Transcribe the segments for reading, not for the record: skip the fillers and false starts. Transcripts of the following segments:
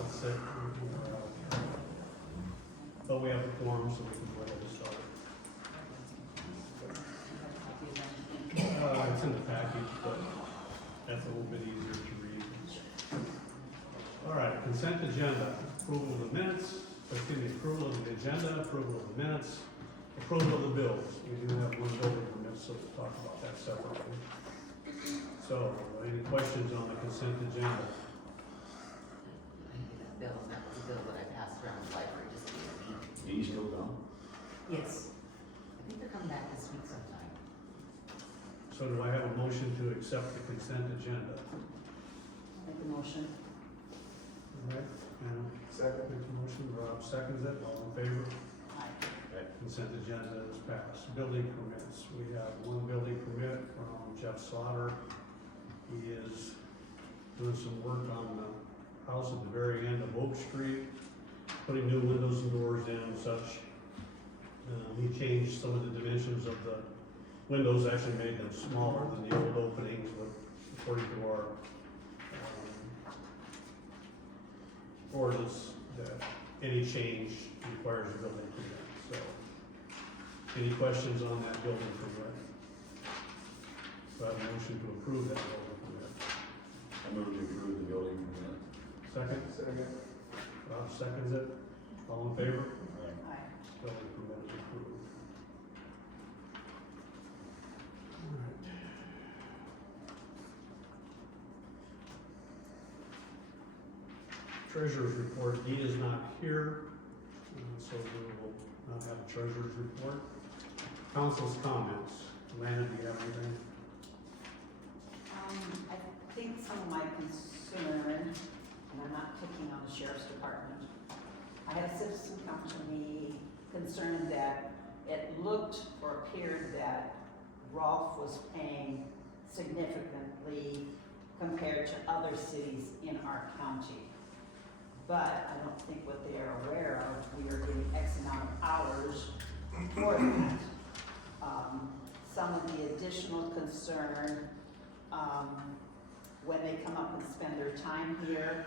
Child's sick. But we have a form, so we can go ahead and start. It's in the package, but that's a little bit easier to read. All right, consent agenda, approval of the minutes, approval of the agenda, approval of the minutes, approval of the bills. We do have one building permit, so we'll talk about that separately. So, any questions on the consent agenda? Bill, and that was a bill that I passed around the library just the other week. Do you still go? Yes. I think they're coming back this week sometime. So do I have a motion to accept the consent agenda? Make the motion. All right, and Second. make the motion, Rob seconds it, all in favor? Aye. Consent agenda is passed. Building permits, we have one building permit from Jeff Slaughter. He is doing some work on the house at the very end of Oak Street, putting new windows and doors in and such. He changed some of the dimensions of the windows, actually made them smaller than the old openings, but according to our ordinance, that any change requires a building permit. So, any questions on that building permit? Do I have a motion to approve that building permit? I move to approve the building permit. Second? Second. Rob seconds it. All in favor? Aye. Aye. Building permit is approved. All right. Treasurer's report, Dean is not here, so we will not have a treasurer's report. Council's comments. Lana, do you have anything? I think some of my concern, and I'm not picking on the sheriff's department, I had a citizen come to me concerned that it looked or appeared that Rolfe was paying significantly compared to other cities in our county. But I don't think what they are aware of, we are getting X amount of hours for that. Some of the additional concern, when they come up and spend their time here,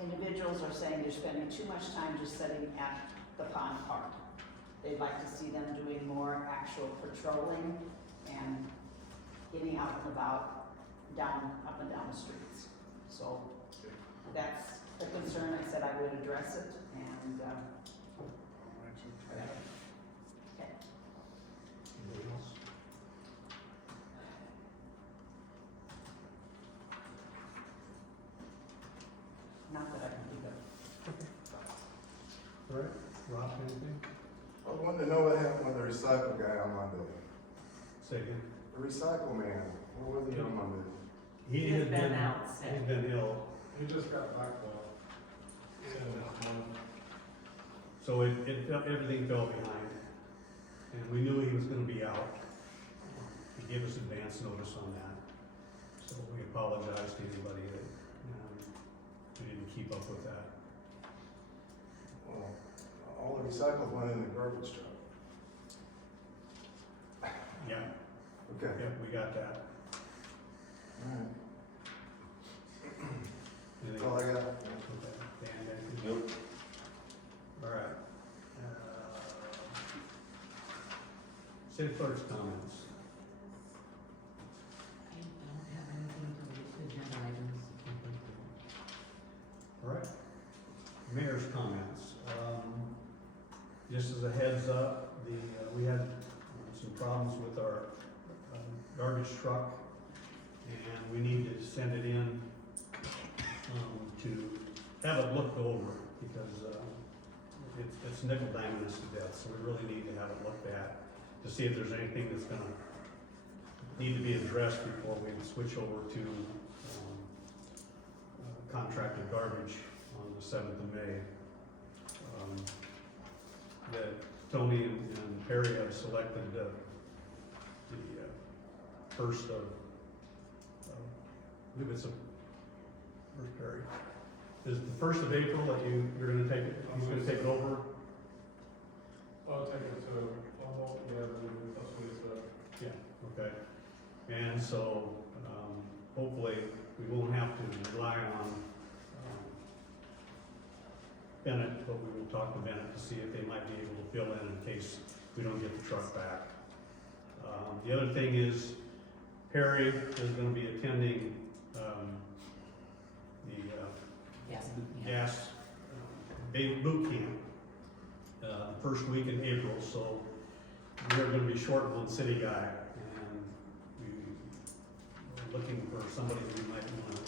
individuals are saying they're spending too much time just sitting at the pond park. They'd like to see them doing more actual patrolling and getting out and about, up and down the streets. So that's a concern. I said I would address it, and, okay. Anything else? Not that I can think of. All right, Rob, anything? I wanted to know what happened with the recycle guy on my building. Say again. The recycle man, what was he on my building? He He's had been out sick. He's been ill. He just got back though. So everything fell behind, and we knew he was gonna be out. He gave us advance notice on that, so we apologize to anybody that, we didn't keep up with that. Well, all the recycles went in the garbage truck. Yeah, Okay. yep, we got that. Alright. Anything That's all I got. Okay. Dan, anything? Nope. All right. City clerk's comments. I don't have anything to agenda items. All right. Mayor's comments. Just as a heads up, we had some problems with our garbage truck, and we need to send it in to have it looked over, because it's nickel diming us to death, so we really need to have it looked at to see if there's anything that's gonna need to be addressed before we switch over to contracted garbage on the 7th of May. That Tony and Perry have selected the first of, I believe it's where's Perry? Is it the 1st of April that you're gonna take it, he's gonna take it over? I'll take it to, that's what he said. Yeah, okay. And so, hopefully, we won't have to rely on Bennett, but we will talk to Bennett to see if they might be able to fill in case we don't get the truck back. The other thing is Perry is gonna be attending, the, Yes. gas boot camp, first week in April, so we're gonna be short one city guy, and we're looking for somebody who might wanna,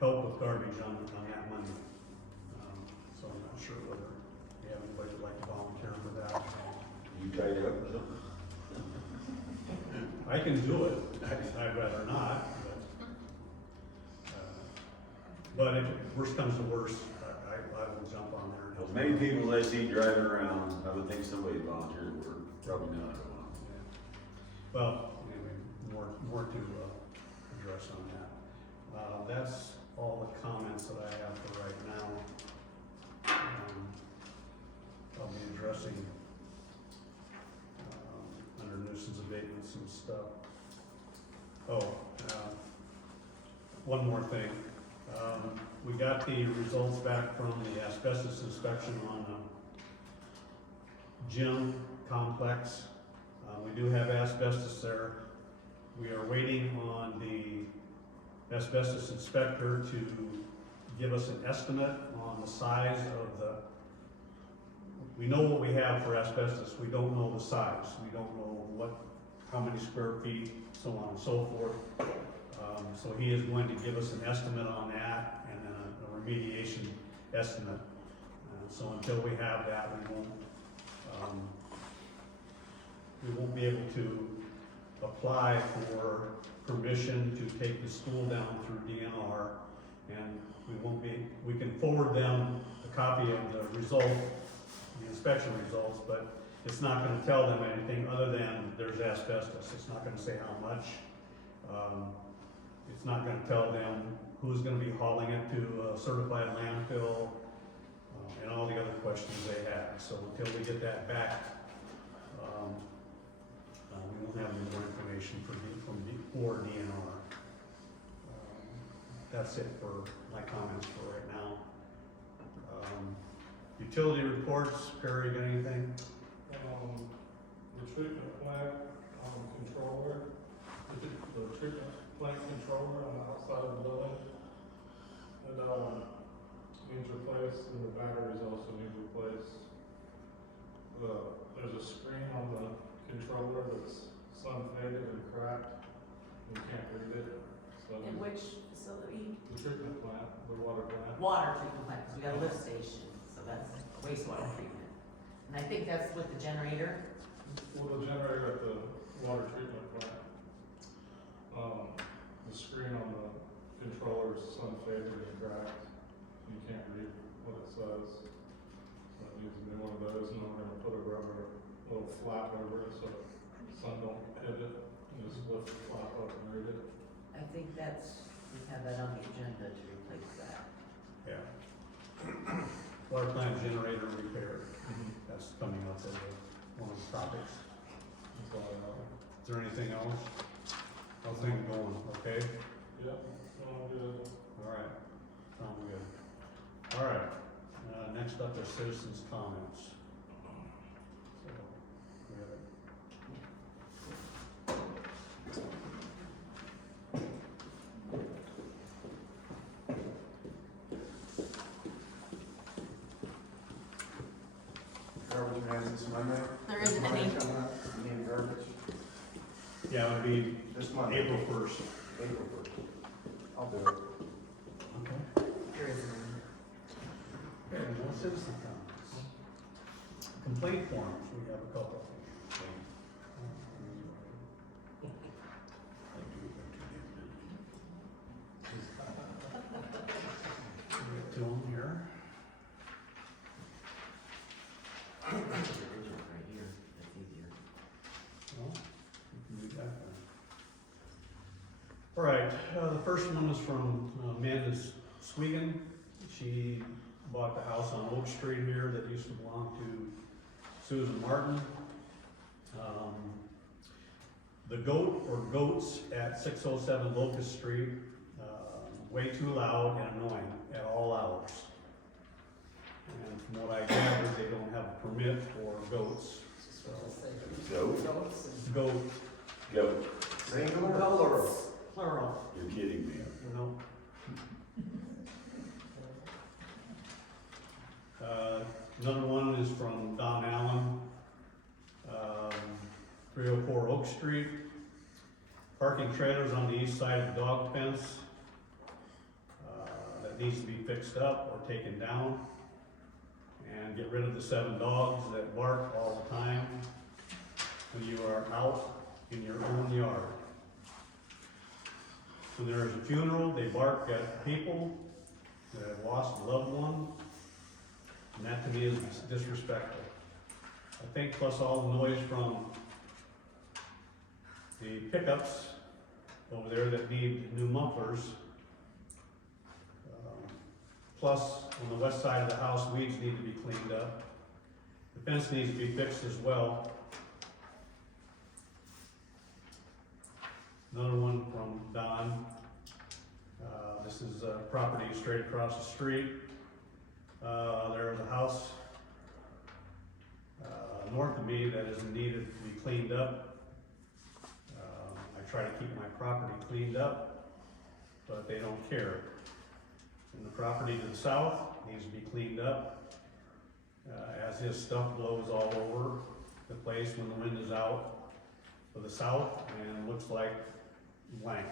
help with garbage on that Monday. So I'm not sure whether we have anybody who'd like to volunteer for that. You tied up with them? I can do it, I'd rather not, but if worst comes to worst, I will jump on there. and help. As many people as I see driving around, I would think somebody volunteered to work, probably not. Well, anyway, more to address on that. That's all the comments that I have for right now. I'll be addressing under nuisance abatements and stuff. Oh, one more thing. We got the results back from the asbestos inspection on the gym complex. We do have asbestos there. We are waiting on the asbestos inspector to give us an estimate on the size of we know what we have for asbestos, we don't know the size. We don't know how many square feet, so on and so forth. So he is going to give us an estimate on that and then a remediation estimate. So until we have that, we won't be able to apply for permission to take the school down through DNR, and we can forward them a copy of the result, the inspection results, but it's not gonna tell them anything other than there's asbestos. It's not gonna say how much. It's not gonna tell them who's gonna be hauling it to a certified landfill, and all the other questions they have. So until we get that back, we won't have any more information for DNR. That's it for my comments for right now. Utility reports, Perry, got anything? The treatment plant, controller, the treatment plant controller on the outside of the building. And, needs replaced, and the batteries also need replaced. There's a screen on the controller that's sun faded and cracked. You can't read it, so. In which facility? The treatment plant, the water plant. Water treatment plant, because we got a lift station, so that's wastewater treatment. And I think that's with the generator. Well, the generator at the water treatment plant. The screen on the controller is sun faded and cracked. You can't read what it says. So it needs to be one of those, and I'm gonna put a rubber little flap over it so the sun don't hit it. You just lift the flap up and read it. I think we have that on the agenda to replace that. Yeah. Water plant generator repair, that's coming up as one of the topics. That's all I know. Is there anything else? How's things going, okay? Yep, all good. All right, sound good. All right, next up is citizens' comments. So, we have it. Garbage man this Monday. There isn't Monday any. coming up, you need garbage Yeah, it would be this Monday. April 1st. April 1st. I'll do it. Okay. There isn't any. Okay, more citizen comments. Complaint forms, we have a couple. Get to them here. Right here, that's easier. Well, we can do that then. All right, the first one is from Amanda Swigan. She bought the house on Oak Street here that used to belong to Susan Martin. The goat or goats at 607 Locust Street, way too loud and annoying at all hours. And from what I gathered, they don't have a permit for goats, so, Goat? Goats and goat, Goat. Singular or plural? plural. You're kidding me. you know. Another one is from Don Allen, 304 Oak Street. Parking trailers on the east side of the dog fence, that needs to be fixed up or taken down. And get rid of the 7 dogs that bark all the time when you are out in your own yard. When there is a funeral, they bark at people that have lost a loved one, and that to me is disrespectful. I think plus all the noise from the pickups over there that need new mufflers. Plus, on the west side of the house, weeds need to be cleaned up. The fence needs to be fixed as well. Another one from Don. This is a property straight across the street. There is a house north of me that is needed to be cleaned up. I try to keep my property cleaned up, but they don't care. And the property to the south needs to be cleaned up, as his stuff blows all over the place when the wind is out to the south and looks like blank.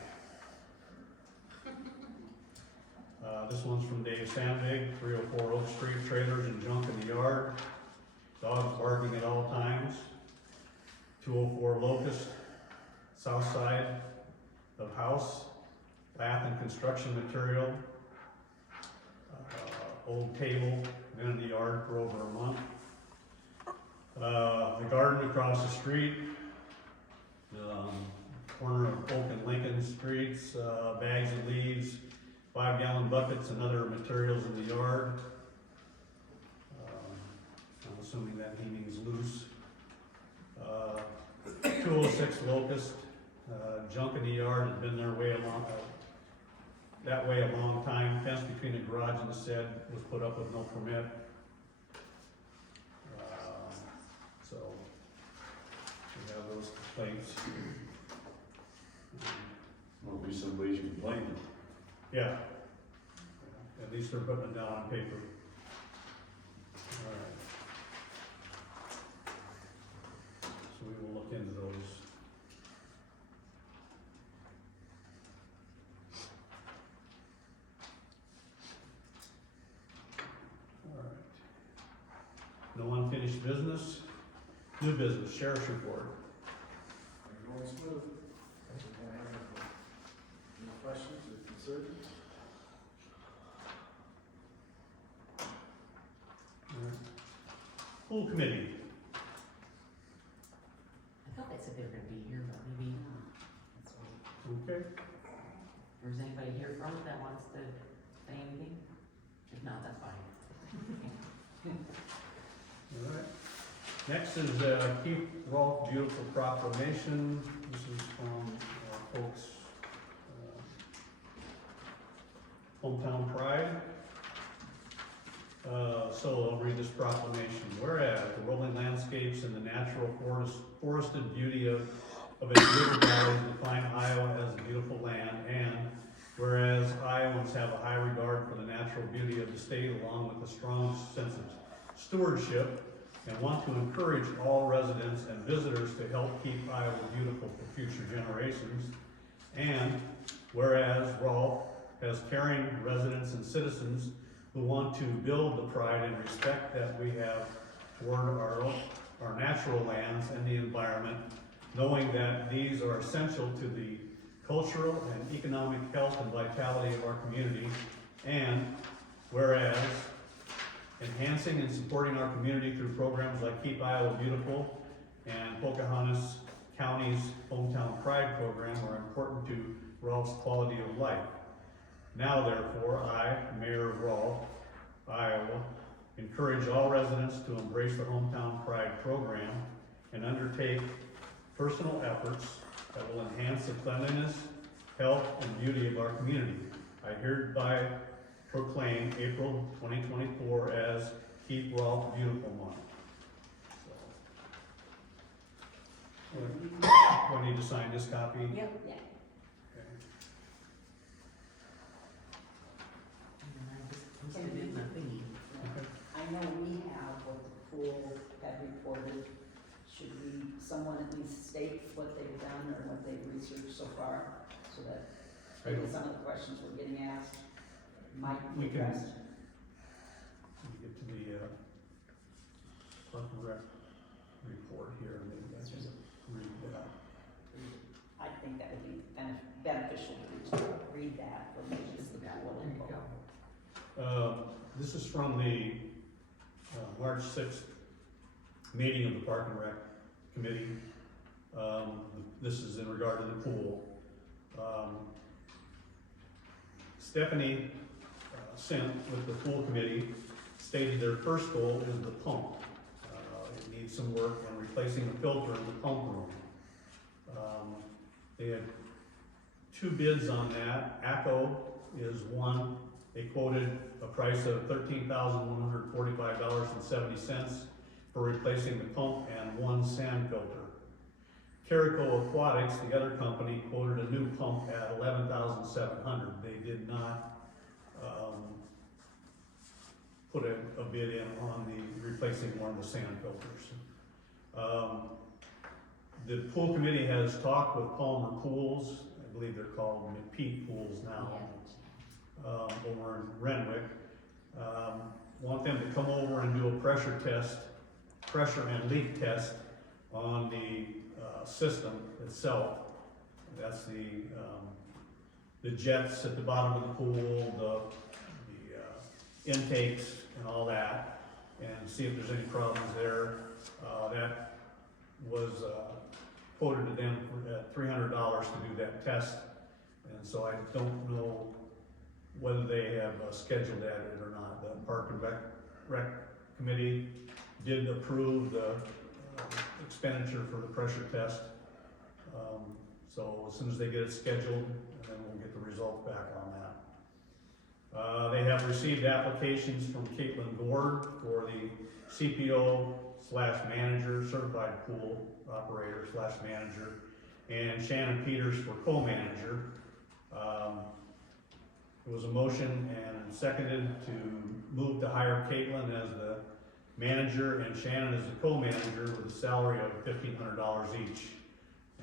This one's from Dave Sandvig, 304 Oak Street, trailers and junk in the yard, dogs barking at all times. 204 Locust, south side of house, bath and construction material, old table, been in the yard for over a month. The garden across the street, corner of Oak and Lincoln Streets, bags of leaves, 5-gallon buckets and other materials in the yard. I'm assuming that he means loose. 206 Locust, junk in the yard, has been there that way a long time. Fence between the garage and the shed was put up with no permit. So, we have those complaints. Won't be somebody's complaining. Yeah. At least they're putting it down on paper. Alright. So we will look into those. Alright. No unfinished business. New business, sheriff's report. Going smooth. Any questions or concerns? Alright. Pool committee. I thought they said they were gonna be here, but maybe not. That's right. Okay. Or is anybody here from it that wants to say anything? If not, that's fine. Alright. Next is Keep Rolfe Beautiful Proclamation. This is from our folks, Hometown Pride. So I'll read this proclamation. Whereas the rolling landscapes and the natural forested beauty of its river valleys define Iowa as a beautiful land, and whereas Iowans have a high regard for the natural beauty of the state along with a strong sense of stewardship, and want to encourage all residents and visitors to help keep Iowa beautiful for future generations. And whereas Rolfe has caring residents and citizens who want to build the pride and respect that we have toward our natural lands and the environment, knowing that these are essential to the cultural and economic health and vitality of our community. And whereas enhancing and supporting our community through programs like Keep Iowa Beautiful and Pocahontas County's Hometown Pride program are important to Rolfe's quality of life. Now therefore, I, Mayor of Rolfe, Iowa, encourage all residents to embrace the Hometown Pride program and undertake personal efforts that will enhance the cleanliness, health, and beauty of our community. I hereby proclaim April 2024 as Keep Rolfe Beautiful Month. So, do I need to sign this copy? Yep. Yeah. Okay. And then I just posted it in my thingy. Okay. I know we have what the pool had reported. Should we, someone at least state what they've done or what they've researched so far, so that maybe some of the questions we're getting asked might be We can- addressed? Let me get to the, Park and Rec report here, maybe I can read that. I think that would be beneficial to read that, or maybe just the pool There you info. go. This is from the March 6th meeting of the Park and Rec Committee. This is in regard to the pool. Stephanie sent with the pool committee, stated their first goal is the pump. It needs some work and replacing the filter in the pump room. They had 2 bids on that. ACO is one. They quoted a price of $13,145.70 for replacing the pump and 1 sand filter. Carico Aquatics, the other company, quoted a new pump at $11,700. They did not put a bid in on the replacing one of the sand filters. The pool committee has talked with Palmer Pools, I believe they're called McPeak Pools now, over in Renwick. Want them to come over and do a pressure and leak test on the system itself. That's the jets at the bottom of the pool, the intakes and all that, and see if there's any problems there. That was quoted to them at $300 to do that test, and so I don't know whether they have scheduled that or not. The Park and Rec Committee did approve the expenditure for the pressure test. So as soon as they get it scheduled, then we'll get the result back on that. They have received applications from Caitlin Gord for the CPO/manager, certified pool operator/manager, and Shannon Peters for co-manager. It was a motion and seconded to move to hire Caitlin as the manager and Shannon as the co-manager with a salary of $1,500 each.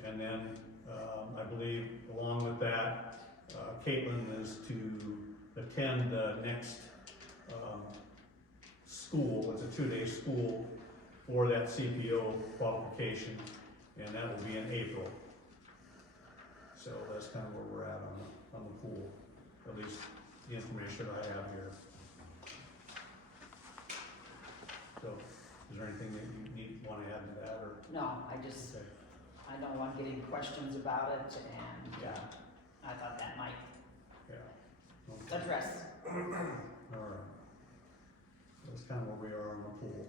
And then, I believe along with that, Caitlin is to attend the next, school. It's a 2-day school for that CPO qualification, and that will be in April. So that's kind of where we're at on the pool, at least the information I have here. So, is there anything that you want to add to that, or? No, I just, Okay. I know I'm getting questions about it, and Yeah. I thought that might Yeah. Okay. address. All right. That's kind of where we are on the pool.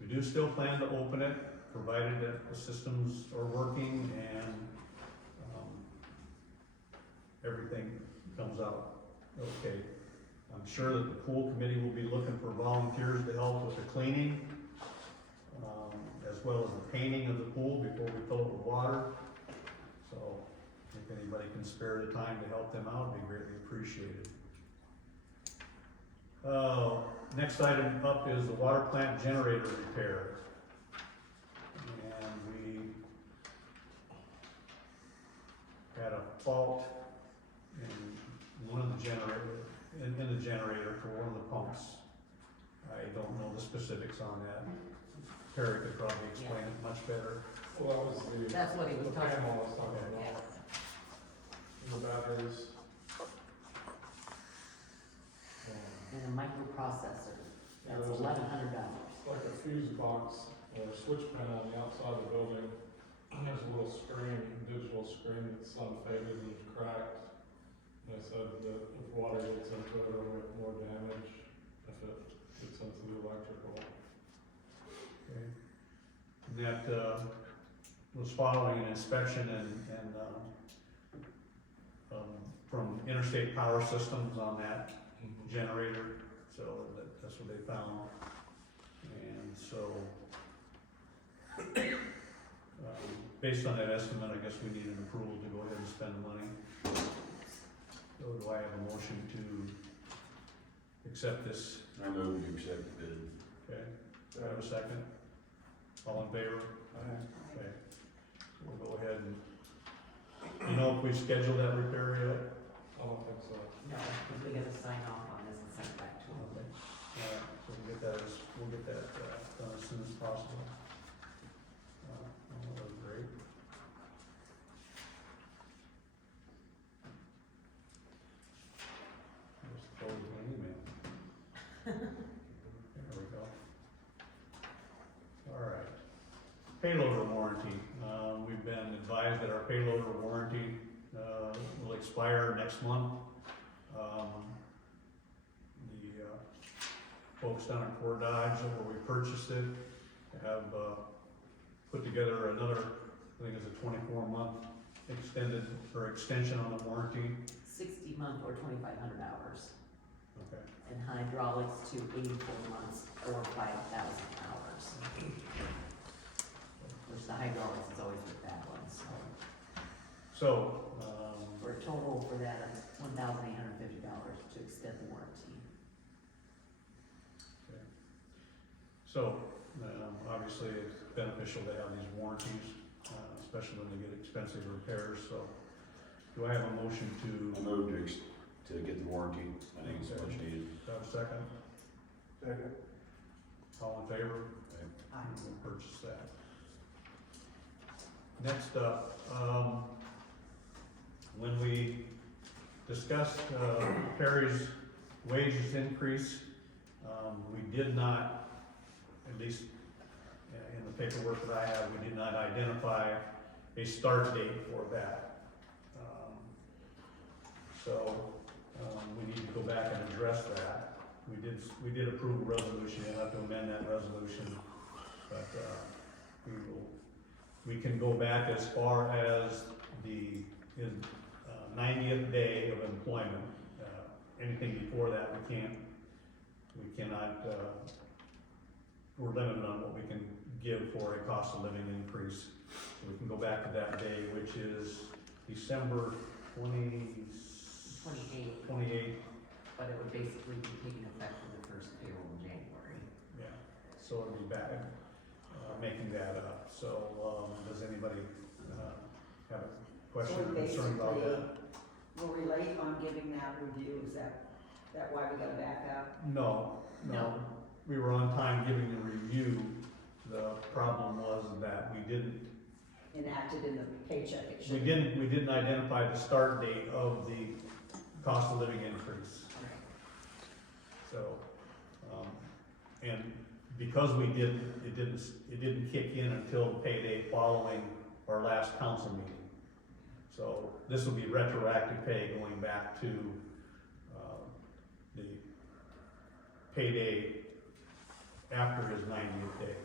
We do still plan to open it, provided that the systems are working and, everything comes out okay. I'm sure that the pool committee will be looking for volunteers to help with the cleaning, as well as the painting of the pool before we fill it with water. So, if anybody can spare the time to help them out, it'd be greatly appreciated. Next item up is the water plant generator repair. And we had a fault in one of the generator, in the generator for one of the pumps. I don't know the specifics on that. Perry could probably explain it much better. Well, that was That's what he was the talking panel I about. was talking Yeah. about. The batteries. And a microprocessor, that's There's $1,100. like a fuse box or a switch pin on the outside of the building. There's a little screen, digital screen that's unfaded and cracked. And I said that if water gets into it, it'll make more damage if it gets into the electrical. Okay. And that, was following an inspection and from Interstate Power Systems on that generator, so that's what they found. And so, based on that estimate, I guess we need an approval to go ahead and spend the money. So do I have a motion to accept this? I move to accept the bid. Okay, do I have a second? All in favor? Aye. Okay, so we'll go ahead and, you know, if we schedule that repair yet? I don't think so. No, because we gotta sign off on this and send it back to them. Alright, so we'll get that done as soon as possible. That was great. Just close my email. There we go. Alright. Payloader warranty, we've been advised that our payloader warranty, will expire next month. The folks down at Fort Dodge, where we purchased it, have, put together another, I think it's a 24-month extended, or extension on the warranty. 60-month or 2,500 hours, Okay. and hydraulics to 84 months or 5,000 hours. Which the hydraulics is always with that one, so. So, For a total for that of $1,850 to extend the warranty. so, obviously it's beneficial to have these warranties, especially when they get expensive repairs, so. Do I have a motion I to, move to get the warranty. I think it's much needed. have a second? Second. All in favor? Aye. We'll purchase that. Next up, when we discussed Perry's wages increase, we did not, at least in the paperwork that I have, we did not identify a start date for that. So, we need to go back and address that. We did approve a resolution, you'll have to amend that resolution, but, we can go back as far as the 90th day of employment. Anything before that, we cannot, we're limited on what we can give for a cost of living increase. So we can go back to that day, which is December 28th. But it would basically be taking effect for the first payroll in January. Yeah, so it'll be back, making that up. So, does anybody, have a question or concern about that? Were we late on giving that review, is that why we gotta back up? No, No. we were on time giving the review. The problem was that we didn't Enacted in the paycheck, it should. we didn't identify the start date of the cost of living increase. So, and because we didn't, it didn't kick in until the payday following our last council meeting. So this will be retroactive pay going back to, the payday after his 90th day.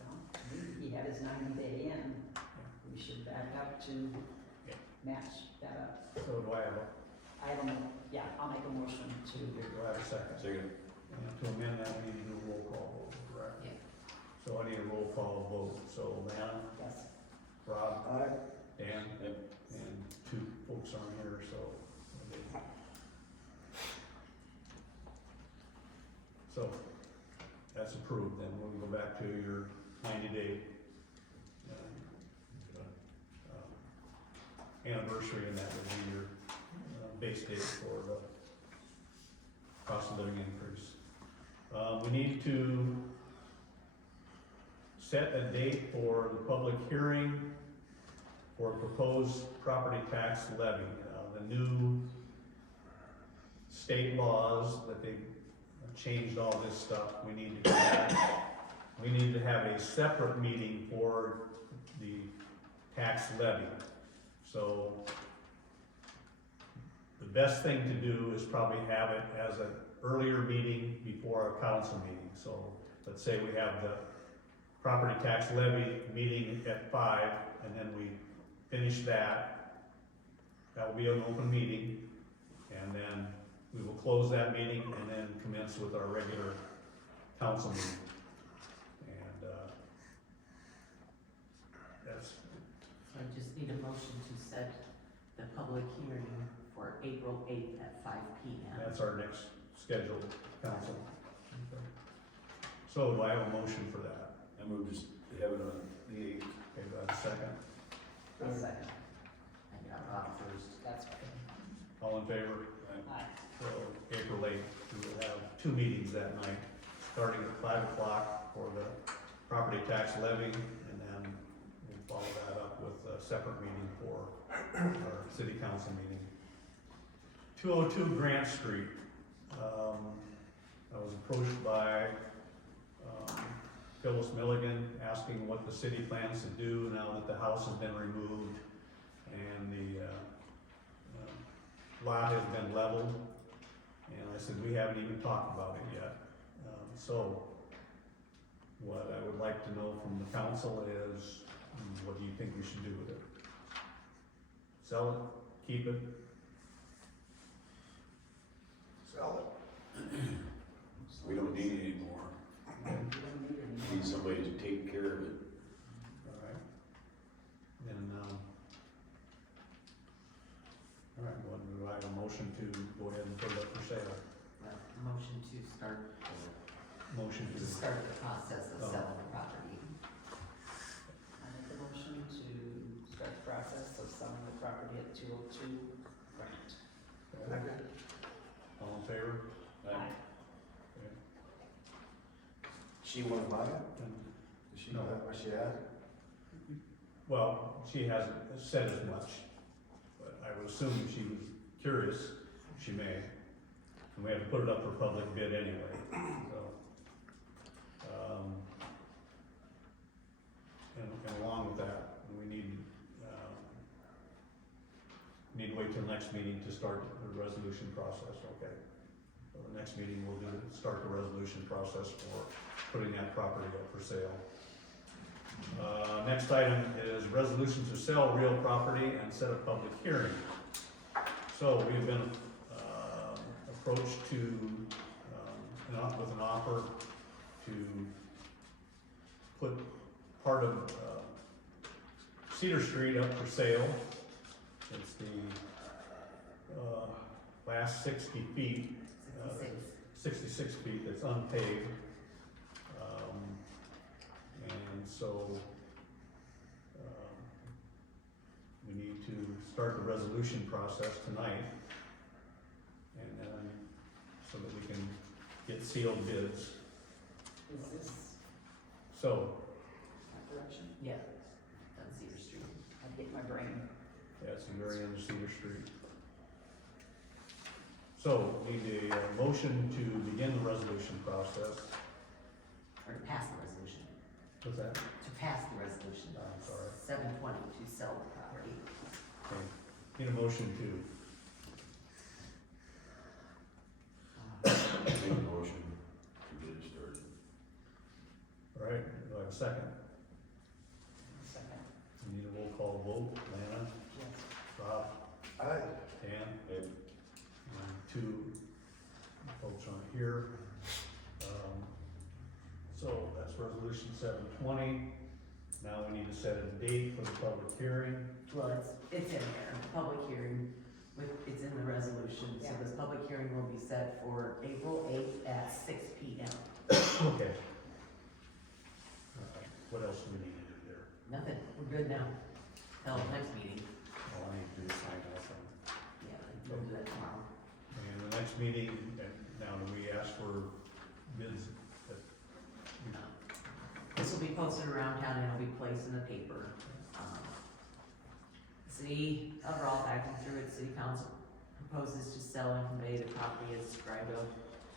Well, he had his 90-day in, we should back up to match that up. So do I have a, I'll make a motion to, do I have a second? Second. And to amend that, we need to do a roll call vote, correct? Yeah. So I need a roll call vote. So Lana, yes, Rob, Aye. Dan, Yep. and two folks on here, so. So, that's approved, then we'll go back to your 90-day anniversary, and that will be your base date for the cost of living increase. We need to set a date for the public hearing for proposed property tax levy. The new state laws that they've changed all this stuff, we need to have a separate meeting for the tax levy. So the best thing to do is probably have it as an earlier meeting before a council meeting. So let's say we have the property tax levy meeting at 5, and then we finish that, that will be an open meeting, and then we will close that meeting and then commence with our regular council meeting. And, that's, So I just need a motion to set the public hearing for April 8th at 5 p.m. that's our next scheduled council. So do I have a motion for that? I move just to have it on the 8th. Okay, do I have a second? A second, I got Rob first. that's right. All in favor? Aye. So April 8th, we will have two meetings that night, starting at 5 o'clock for the property tax levy, and then we'll follow that up with a separate meeting for our city council meeting. 202 Grant Street. I was approached by Phyllis Milligan asking what the city plans to do now that the house has been removed and the lot has been leveled. And I said, we haven't even talked about it yet. So what I would like to know from the council is, what do you think we should do with it? Sell it, keep it? Sell it. We don't need it anymore. We don't need any more. Need somebody to take care of it. All right. Then, all right, well, do I have a motion to go ahead and put it up for sale? Motion to start Motion to, the process of selling the property. I make the motion to start the process of selling the property at 202 Grant. Second. all in favor? Aye. She wanna buy it? And, Does she No. know what she had? well, she hasn't said as much, but I would assume if she was curious, she may. And we have to put it up for public bid anyway, so. And along with that, we need to wait till next meeting to start the resolution process, okay? So the next meeting we'll start the resolution process for putting that property up for sale. Next item is resolution to sell real property and set a public hearing. So we've been, approached to, with an offer to put part of, Cedar Street up for sale. It's the, last 60 feet. 66 feet that's unpaved. And so, we need to start the resolution process tonight. And then, so that we can get sealed bids. Is this So, my direction? Yeah, on Cedar Street. I get my brain. yeah, it's the very end of Cedar Street. So, need a motion to begin the resolution process. Or to pass the resolution. What's that? To pass the resolution. I'm sorry. 720 to sell the property. Okay. Need a motion to, Make a motion to get it started. all right, do I have a second? Second. We need a roll call vote. Lana, Yes. Rob, Aye. Dan, Okay. and two folks aren't here. So that's resolution 720. Now we need to set a date for the public hearing. Well, it's in there, public hearing, it's in the resolution, so Yeah. this public hearing will be set for April 8th at 6 p.m. Okay. What else do we need to do there? Nothing, we're good now. Till next meeting, All I need to do is sign off on. yeah, we'll do that tomorrow. And the next meeting, now do we ask for bids? This will be posted around town and it'll be placed in the paper. City of Rolfe, acting through its city council, proposes to sell and convey the property as described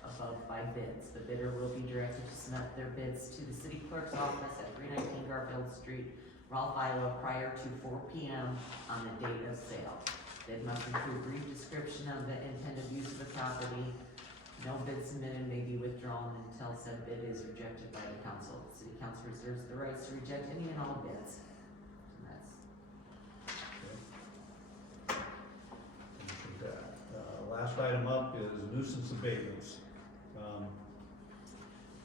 above by bids. The bidder will be directed to submit their bids to the city clerk's office at 319 Garfield Street, Rolfe, Iowa, prior to 4 p.m. on the date of sale. Bid must include brief description of the intended use of the property. No bid submitted may be withdrawn until said bid is rejected by the council. The city council reserves the rights to reject any and all bids. And that's, last item up is nuisance abatements.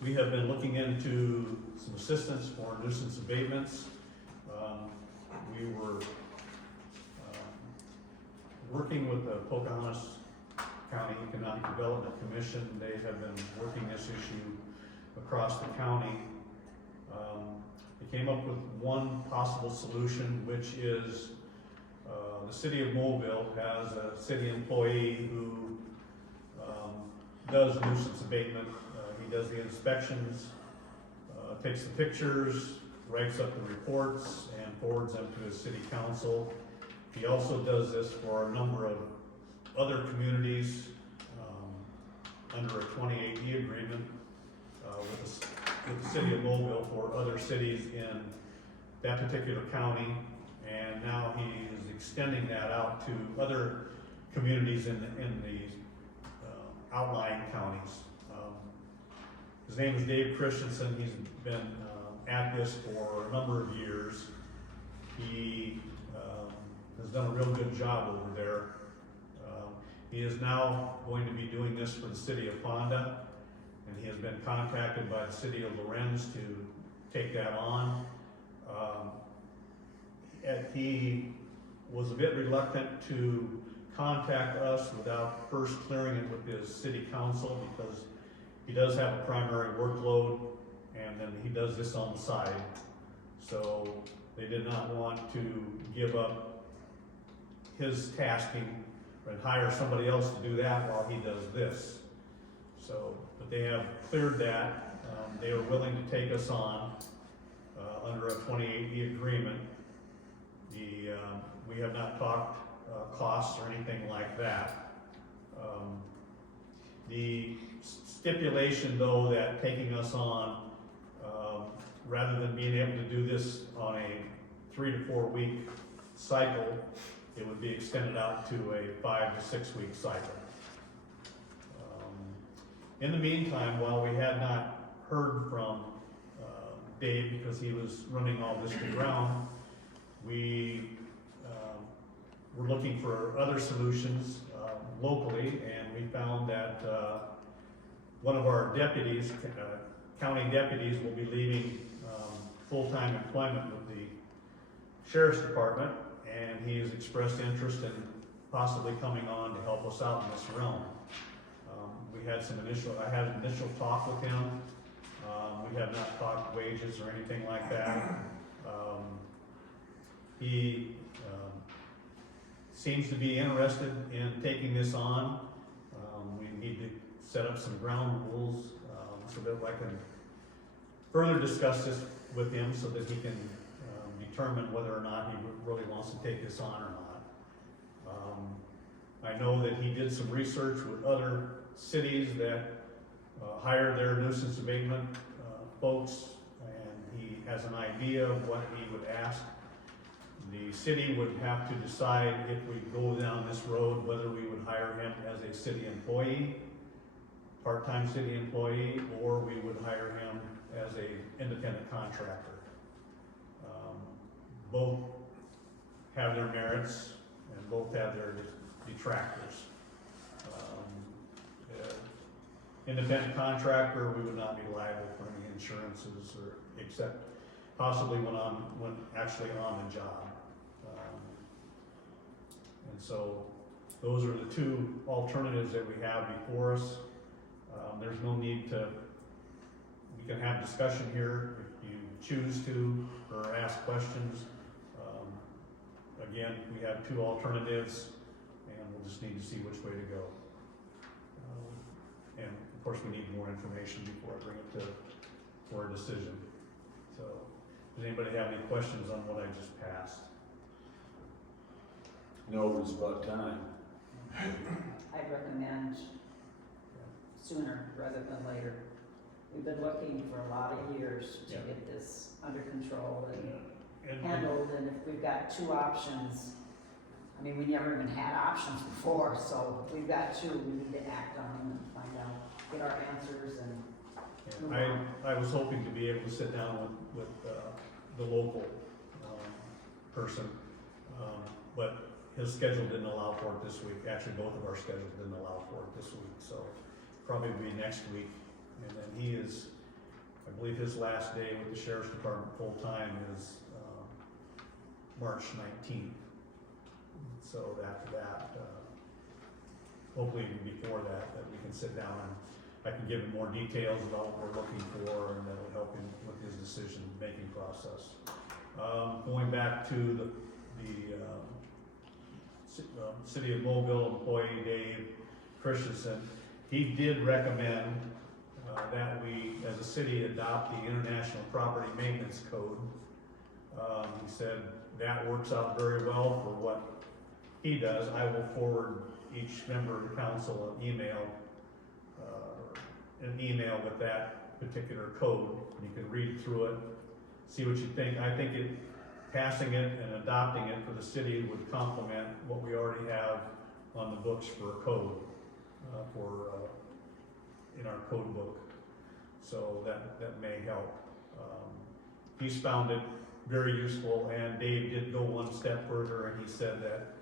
We have been looking into some assistance for nuisance abatements. We were working with the Pocahontas County Economic Development Commission. They have been working this issue across the county. They came up with one possible solution, which is the city of Mobile has a city employee who does nuisance abatement. He does the inspections, takes the pictures, writes up the reports, and forwards them to his city council. He also does this for a number of other communities under a 28E agreement with the city of Mobile for other cities in that particular county. And now he is extending that out to other communities in the outlying counties. His name is Dave Christensen. He's been at this for a number of years. He has done a real good job over there. He is now going to be doing this for the city of Fonda, and he has been contacted by the city of Lorenz to take that on. He was a bit reluctant to contact us without first clearing it with his city council, because he does have a primary workload, and then he does this on the side. So they did not want to give up his tasking and hire somebody else to do that while he does this. So, but they have cleared that. They are willing to take us on under a 28E agreement. We have not talked costs or anything like that. The stipulation, though, that taking us on, rather than being able to do this on a 3 to 4 week cycle, it would be extended out to a 5 to 6 week cycle. In the meantime, while we had not heard from Dave, because he was running all this to ground, we were looking for other solutions locally, and we found that one of our deputies, county deputies, will be leaving full-time employment with the sheriff's department, and he has expressed interest in possibly coming on to help us out in this realm. I had an initial talk with him. We have not talked wages or anything like that. He seems to be interested in taking this on. We need to set up some ground rules so that I can further discuss this with him, so that he can determine whether or not he really wants to take this on or not. I know that he did some research with other cities that hired their nuisance abatement folks, and he has an idea of what he would ask. The city would have to decide, if we go down this road, whether we would hire him as a city employee, part-time city employee, or we would hire him as an independent contractor. Both have their merits, and both have their detractors. Independent contractor, we would not be liable for any insurances, or except possibly when actually on the job. And so those are the two alternatives that we have before us. There's no need to, we can have discussion here if you choose to, or ask questions. Again, we have two alternatives, and we'll just need to see which way to go. And of course, we need more information before I bring it to for a decision. So, does anybody have any questions on what I just passed? No, it's about time. I'd recommend sooner rather than later. We've been looking for a lot of years to Yeah. get this under control and And handled, and if we've got two options, I mean, we never even had options before, so if we've got two, we need to act on them and find out, get our answers and I was hoping to be able to sit down with the local person, but his schedule didn't allow for it this week, actually both of our schedules didn't allow for it this week, so probably be next week. And then he is, I believe his last day with the sheriff's department full-time is, March 19th. So after that, hopefully even before that we can sit down and I can give him more details about what we're looking for, and that'll help him with his decision-making process. Going back to the City of Mobile employee Dave Christensen, he did recommend that we, as a city, adopt the International Property Maintenance Code. He said that works out very well for what he does. I will forward each member of the council an email with that particular code. You can read through it, see what you think. I think passing it and adopting it for the city would complement what we already have on the books for a code, in our code book. So that may help. He's found it very useful, and Dave did go one step further, and he said that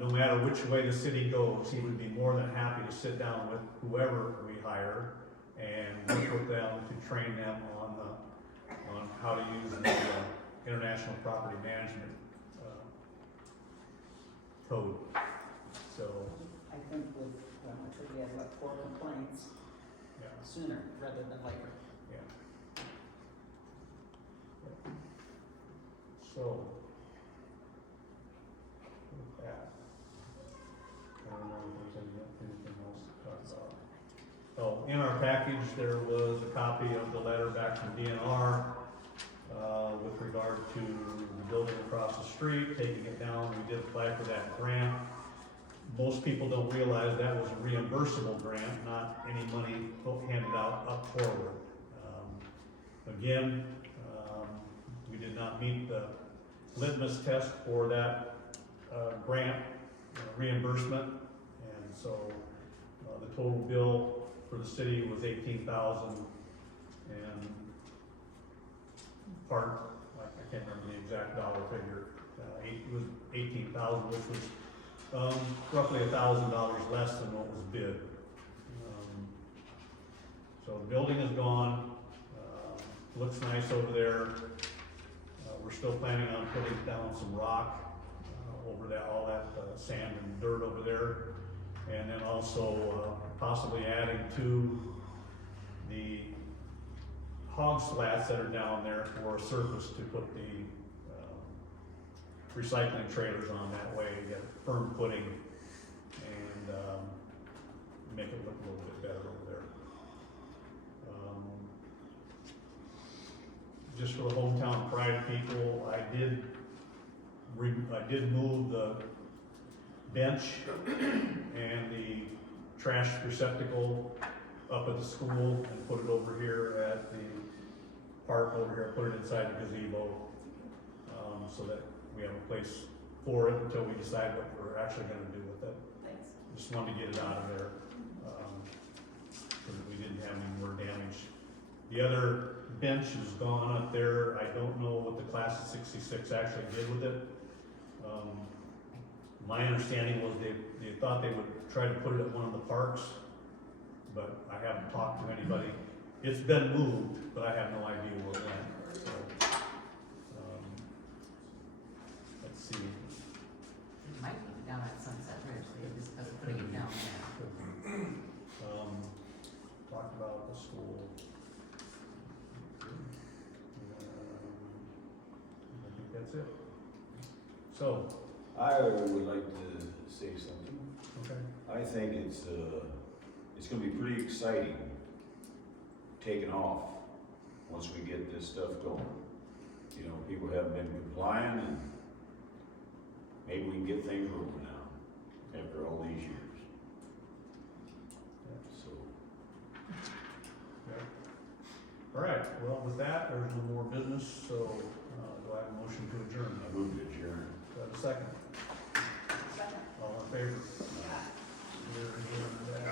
no matter which way the city goes, he would be more than happy to sit down with whoever we hire and work with them to train them on how to use the International Property Management Code. So, I think with, well, I think we had like 4 complaints yeah, sooner rather than later. yeah. So, with that, I don't know if there's anything else to talk about. Oh, in our package, there was a copy of the letter back from DNR with regard to the building across the street, taking it down. We did apply for that grant. Most people don't realize that was a reimbursable grant, not any money handed out up forward. Again, we did not meet the litmus test for that grant reimbursement, and so the total bill for the city was $18,000, and I can't remember the exact dollar figure. It was $18,000, which was roughly $1,000 less than what was bid. So the building is gone. Looks nice over there. We're still planning on putting down some rock over that, all that sand and dirt over there, and then also possibly adding to the hog slats that are down there for a surface to put the recycling trailers on. That way, you get firm footing and make it look a little bit better over there. Just for the hometown pride people, I did move the bench and the trash receptacle up at the school and put it over here at the park over here, put it inside the gazebo, so that we have a place for it until we decide what we're actually gonna do with it. Thanks. Just wanted to get it out of there, so that we didn't have any more damage. The other bench is gone up there. I don't know what the class of '66 actually did with it. My understanding was they thought they would try to put it at one of the parks, but I haven't talked to anybody. It's been moved, but I have no idea where it went. So, let's see. It might be down at Sunset Ridge, they discussed putting it down there. Talked about the school. I think that's it. So, I would like to say something. okay. I think it's gonna be pretty exciting taking off once we get this stuff going. You know, people haven't been complying, and maybe we can get things moving now after all these years. So, Yeah. All right, well, with that, there's no more business, so do I have a motion to adjourn? I move to adjourn. Do I have a second? Second. All in favor? Yeah. We're adjourned at